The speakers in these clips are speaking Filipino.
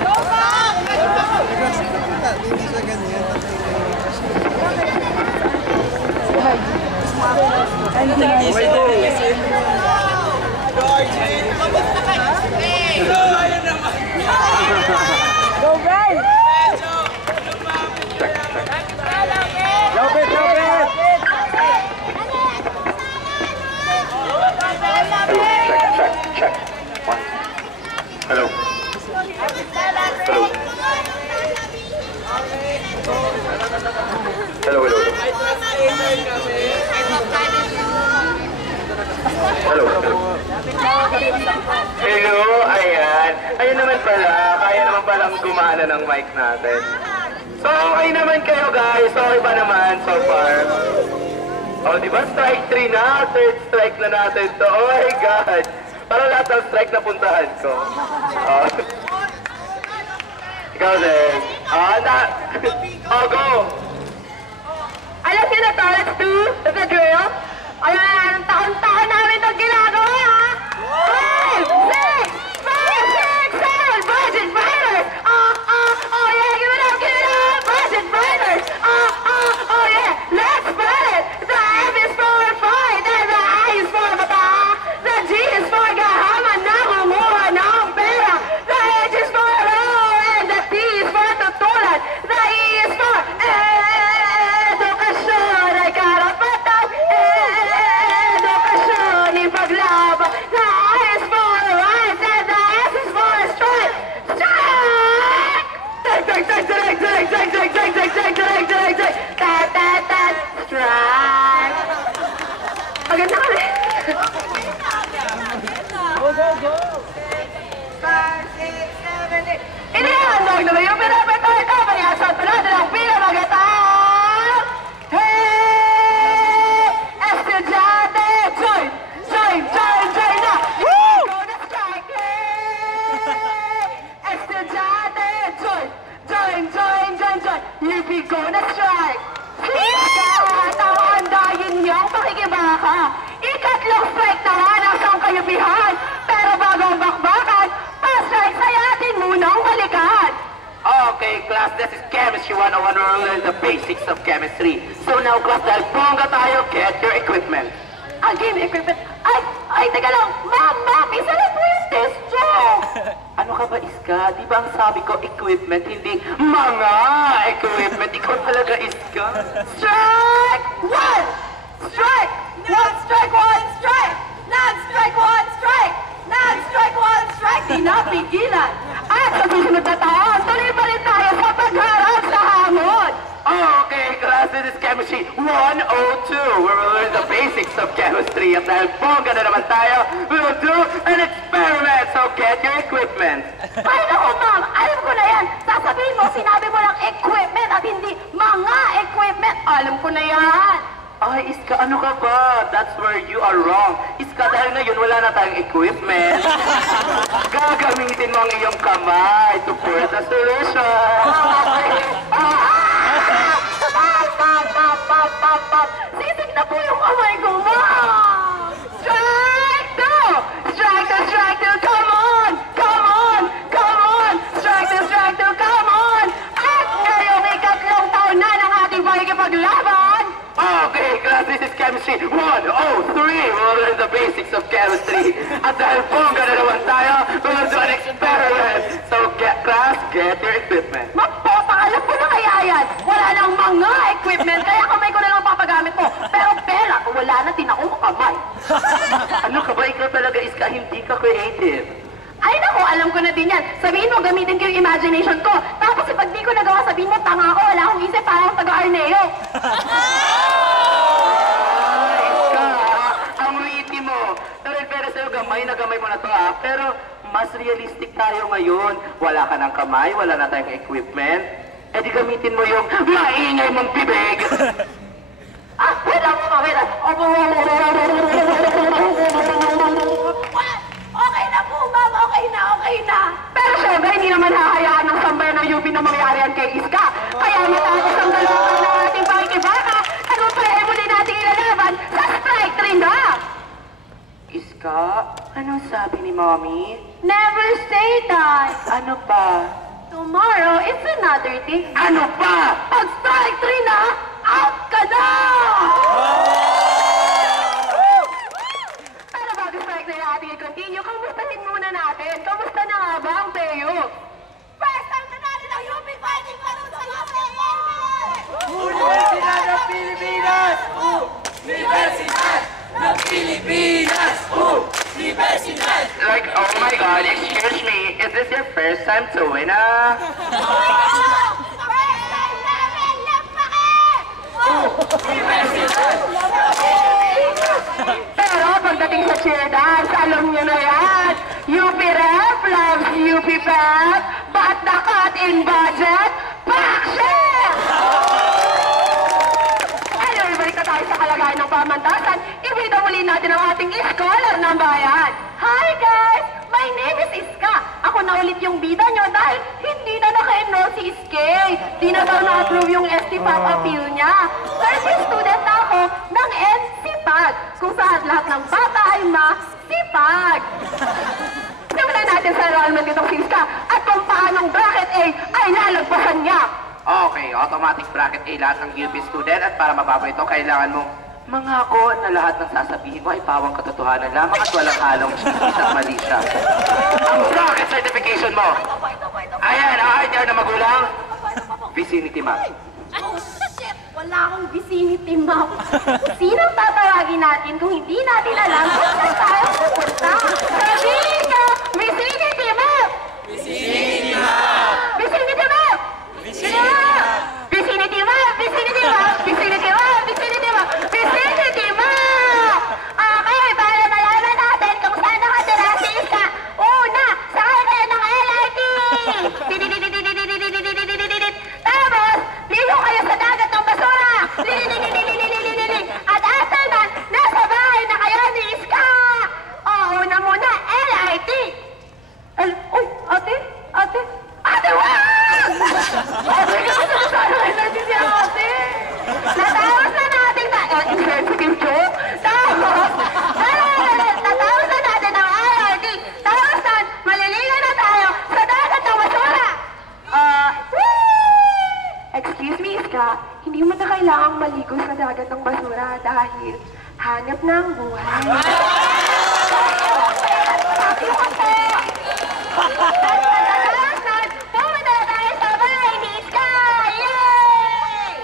Go back! Hindi siya ganyan. Go, Ben! Lopez! Check. One. Hello. Hello. Hello, ayan. Ayun naman pala, kaya naman palang gumana ng mic natin. So, okay naman kayo guys. Okay ba naman so far? Oh, di ba? Strike 3 na. Third strike na natin to. Oh my God. Parang lahat ng strike na puntahan ko. Oh. Ikaw din. Oh, go. Alam niyo na to, let's do the drill. Ayan, taon-taon namin itong ginagawa, ha? 5, 6, 7, budget fighters! Oh yeah, give it up, budget fighters! Oh yeah, let's fight it! The F is for fight, and the I is for mata, the G is for gahaman na kumuha ng pera, the H is for roll, and the T is for tutulan, the E is for edukasyon, ay karapatang edukasyon, ipaglaban, the I is for rights, and the S is for strike! Strike! Strike! Maganda ka rin! Go! 5, 6, 7, 8 Inihandog na ba yung pinapatay ito? Paniasan pala na lang pinamagatang! Hey! Estudyante! Join na! Go na strike! Hey! Estudyante! Join! You be gonna strike! Tawa-andayin niyong pakikibaka! Ikatlong strike na nga nasang kayubihan! Pero bago ang bakbakan, pa-strike sa'yo atin munang balikan! Okay, class, this is Chemistry 101. We'll learn the basics of chemistry. So now, class, dahil bongga tayo, get your equipment. Ang game equipment, ay, teka lang! Ma'am, isa lang po yung test tube! Ano ka ba, Iska? Di ba ang sabi ko, equipment, hindi mga equipment? Ikaw talaga, Iska. Strike! One! Strike! Non-strike, one strike! Non-strike, one strike! Non-strike, one strike! Di napigilan! At sa susunod na taon, tuloy pa rin tayo sa pagharap sa hamon! Okay, class, this is Chemistry 102, where we'll learn the basics of chemistry. At dahil bongga na naman tayo, we'll do an experiment. So get your equipment. Ay, naku, ma'am! Alam ko na yan! Sasabihin mo, sinabi mo lang equipment at hindi mga equipment! Alam ko na yan! Ay, Iska, ano ka ba? That's where you are wrong. Iska, dahil ngayon wala na tayong equipment. Gagamitin mo ang iyong kamay to pour the solution. Sisig na po yung kamay ko, ma'am! Strike two! Strike two, come on! Strike two, come on! At ngayong ikatlong taon na ng ating pakikipaglaban! Okay, class, this is Chemistry 103. We'll learn the basics of chemistry. At dahil bongga na naman tayo, we'll do an experiment. So, class, get your equipment. Mapota, alam ko na kaya yan! Wala nang mga equipment, kaya kamay ko na lang papagamit mo. Pero pera, wala na tinakong kamay. Ano ka ba? Ikaw talaga, Iska, hindi ka creative. Ay naku, alam ko na din yan. Sabihin mo, gamitin ko yung imagination ko. Tapos pag di ko nagawa, sabihin mo, tanga ako, wala akong isip, parang taga-Arneo. Iska, ang witty mo. Pero sa'yo, gamay na gamay mo na to, ha? Pero mas realistic tayo ngayon. Wala ka ng kamay, wala na tayong equipment. Eh di gamitin mo yung maingay mong bibig. Wait lang. Okay na po, ma'am. Okay na. Pero syempre, hindi naman hahayaan ng sambayan ng UP na mangyari yan kay Iska. Kaya matapos ang dalawang ng ating pakikibaka, ano pa muli natin ilalaban sa strike 3 na. Iska, Iska, anong sabi ni Mommy? Never say that. Ano pa? Tomorrow, it's another day. Ano pa? Pag strike 3 na, out ka na! Pero bago strike na natin i-continue, kamustahin muna natin. Kamusta na nga ba ang Teo? First time na natin ang UP Fighting Baron sa Universidad ng Pilipinas! Universidad ng Pilipinas! Universidad! Like, oh my God, excuse me, is this your first time to win Pero pagdating sa cheer dance, alam nyo na yan. UP Rep loves UP Pep, but the cut in budget, Pakshet! Anyway, balik na tayo sa kalagayan ng pamantasan. Ibida muli natin ang ating scholar ng bayan. Hi guys! My name is Iska. Ako na ulit yung bida nyo dahil hindi na naka-enroll si Iskay. Di na daw na-approve yung STPAG appeal niya. Third year student na ako ng NCPAG, kung saan lahat ng bata ay masipag. Simulan natin sa enrollment nitong si Iska at kung paanong bracket A ay lalagpasan niya. Okay, automatic bracket A lahat ng UP student at para mababa ito, kailangan mong mangako na lahat ng sasabihin mo ay pawang katotohanan lamang at walang halong chismis at mali siya. Ang bracket certification mo! Ayan, ang idea ng magulang, vicinity map. Oh, shit! Wala akong vicinity map. Sinong tatawagin natin kung hindi natin alam kung saan tayo pupunta? Sabihin ka, vicinity map! Vicinity map! Vicinity map! Vicinity map! Vicinity map! Vicinity map! Vicinity map! Vicinity map! Vicinity map! Okay, para malaman natin kung saan nakatira si Iska. Una, sakay kayo ng LRT! Tapos, ligo kayo sa dagat ng basura! At after that, nasa bahay na kayo ni Iska! O, una muna, LRT! Uy, ate? Ate? Ate, wag! Ate, kasi sana LRT si ate! Natapos na natin na... insensitive joke? Tapos, natapos na natin ang LRT. Tapos na, maliligo na tayo sa dagat ng basura! Excuse me, Iska. Hindi mo na kailangang maligo sa dagat ng basura dahil hanap na ang buhay. Pumunta na tayo sa bahay ni Iska! Yay!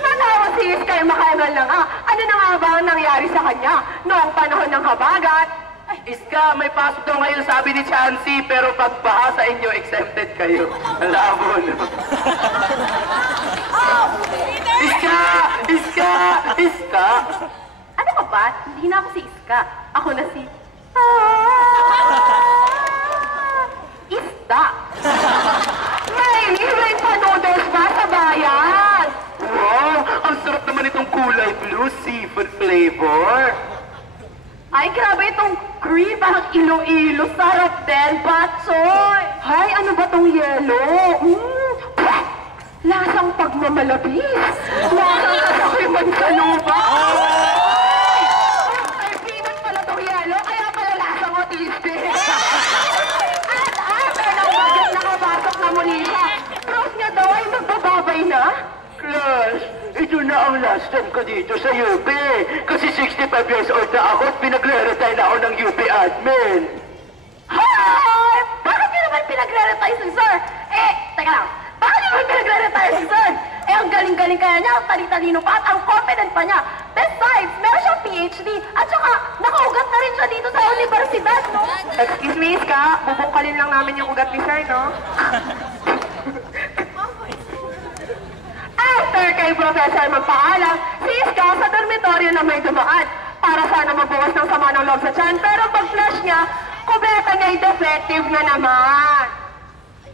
Natawa si Iska yung makaemal na nga. Ano na nga ba ang nangyari sa kanya noong panahon ng habagat? Iska, may pasok daw ngayon sabi ni Chansey, pero pagbaha sa inyo, exempted kayo. Labo, no? Iska! Iska! Iska! Ano ka ba? Hindi na ako si Iska. Ako na si... Ista! May libreng pa-noodles ba sa bayan? Wow! Ang sarap naman itong kulay blue seafood flavor. Ay, grabe itong cream, parang ilo-ilo. Sarap din, batsoy! Hay, ano ba tong yelo? Lasang pagmamalabis. Lasang kasakiman sa lupa. Ay, peanut pala tong yelo, kaya pala lasang autistic. At after ng budget nakapasok na muli siya, Cross niya daw ay magbababay na. Class, ito na ang last time ko dito sa UP. Kasi 65 years old na ako at pinagre-retire na ako ng UP admin. Hi! Bakit niyo naman pinagre-retire si Sir? Teka lang. Bakit niyo naman pinagre-retire si Sir? Ang galing-galing kaya niya, ang talino pa at ang confident pa niya. Besides, meron siyang PhD at saka nakaugat na rin siya dito sa universidad, no? Excuse me, Iska. Bubungkalin lang namin yung ugat ni Sir, no? After kay Professor magpaalam, si Iska sa dormitoryo na may dumaan para sana magbukas ng sama ng loob sa tiyan. Pero pag-flash niya, kumpleto niya yung defective na naman.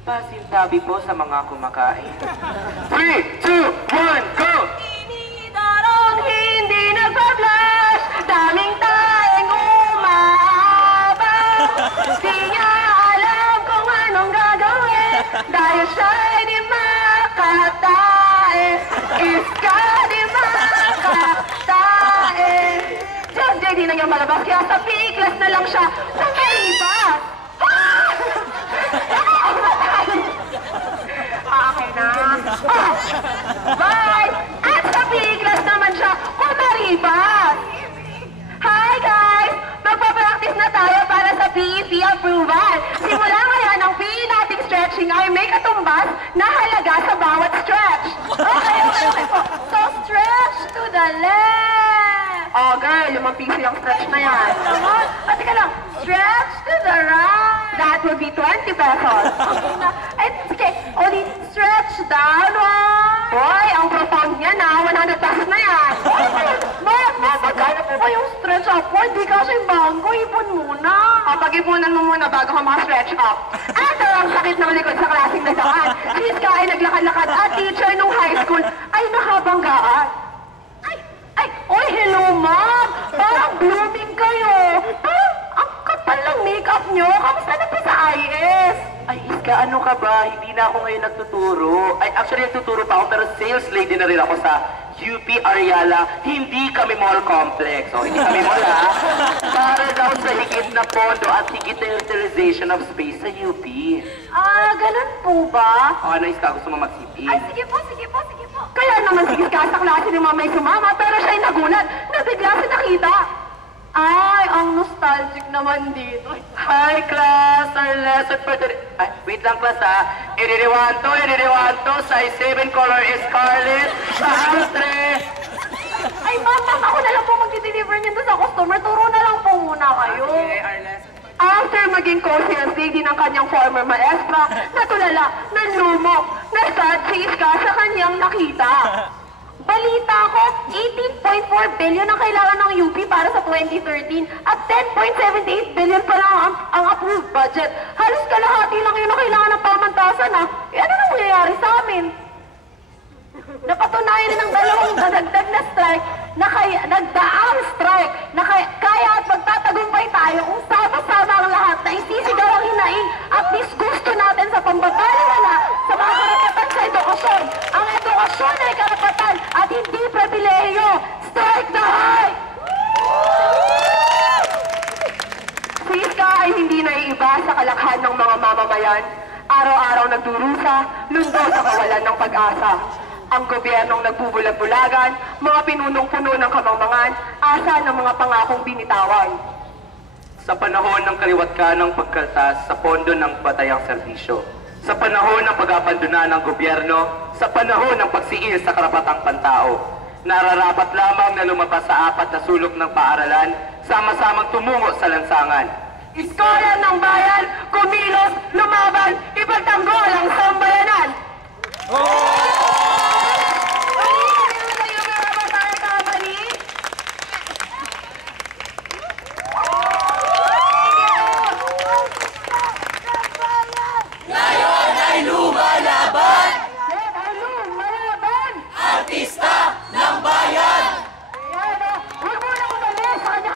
Pasintabi po sa mga kumakain. 3, 2, 1, go! Inidarong hindi nagpa-flash, daming taeng umaabang. Di niya alam kung anong gagawin, dahil siya'y di makatae. Iska di makatae. na niya malabas, kaya sa PE class na lang siya kumalipas. Okay na. Oh, bye! At sa PE class naman siya kumalipas. Hi guys! Magpa-practice na tayo para sa PE approval. Simula ngayon, ang PE nating stretching ay may katumbas na halaga sa bawat stretch. Okay po. So, stretch to the left. Oh, girl, 5 piso yung stretch na yan. Naman. Pati ka lang, stretch to the right. That would be 20 pesos. Okay na. Ay, sige, only stretch downward. Boy, ang profound niya na, 100 pesos na yan. Magkano po ba yung stretch upward? Di kasi bangko, ipon muna. Pag-ipunan mo muna bago ka stretch up. Ito ang sakit ng likod sa klaseng nagaan. Si Iska ay naglakad-lakad at teacher nung high school ay nakabanggaan. Oy, hello ma'am! Parang blooming kayo. Parang ang kapal ng makeup nyo. Kamusta na po sa IS? Ay, Iska, ano ka ba? Hindi na ako ngayon nagtuturo. Ay, actually, nagtuturo pa ako, pero sales lady na rin ako sa UP Ariala. Hindi kami mall complex. O, hindi kami mall, ha? Para daw sa higit na pondo at higit na utilization of space sa UP. Ganun po ba? O, ano, Iska? Gusto mo magsipin? Ay, sige po, sige po, sige po. Kaya naman si Iska sa klase ni mamay sumama, pero siya'y nagulat na bigla si nakita. Ay, ang nostalgic naman dito. Hi, class! Our lesson for today... Ay, wait lang, class, ha? Iririwanto, size 7, color is scarlet, sahastre. Ay, ma'am, ako na lang po magdi-deliver niyo sa customer. Turo na lang po muna kayo. Okay, our lesson... After maging co-sales lady ng kanyang former maestra, natulala, nanlumok, nasad si Iska sa kanyang nakita. Balita ko, 18.4 billion ang kailangan ng UP para sa 2013 at 10.78 billion pa lang ang approved budget. Halos kalahati lang yun ang kailangan ng pamantasan, ha? Ano nang mangyayari sa amin? Napatunayan rin ng dalawang dadagdag na strike nagdaang strike na kaya at magtatagumpay tayo kung sama-sama ang lahat na isisigaw ang hinaing at disgusto natin sa pambabaliwala sa mga karapatan sa edukasyon. Ang edukasyon ay karapatan at hindi pribilehiyo. Strike the high! Si Iska ay hindi naiiba sa kalakhan ng mga mamamayan. Araw-araw nagdurusa, lundo sa kawalan ng pag-asa. Ang gobyernong nagbubulag-bulagan, mga pinunong-puno ng kamangmangan, asa ng mga pangakong binitawan. Sa panahon ng kaliwat ka ng pagkaltas sa pondo ng batayang serbisyo, sa panahon ng pag-abandona ng gobyerno, sa panahon ng pagsiil sa karapatang pantao, nararapat lamang na lumabas sa 4 na sulok ng paaralan, sama-samang tumungo sa lansangan. Iskola ng bayan, kumilos, lumaban, ipagtanggol ang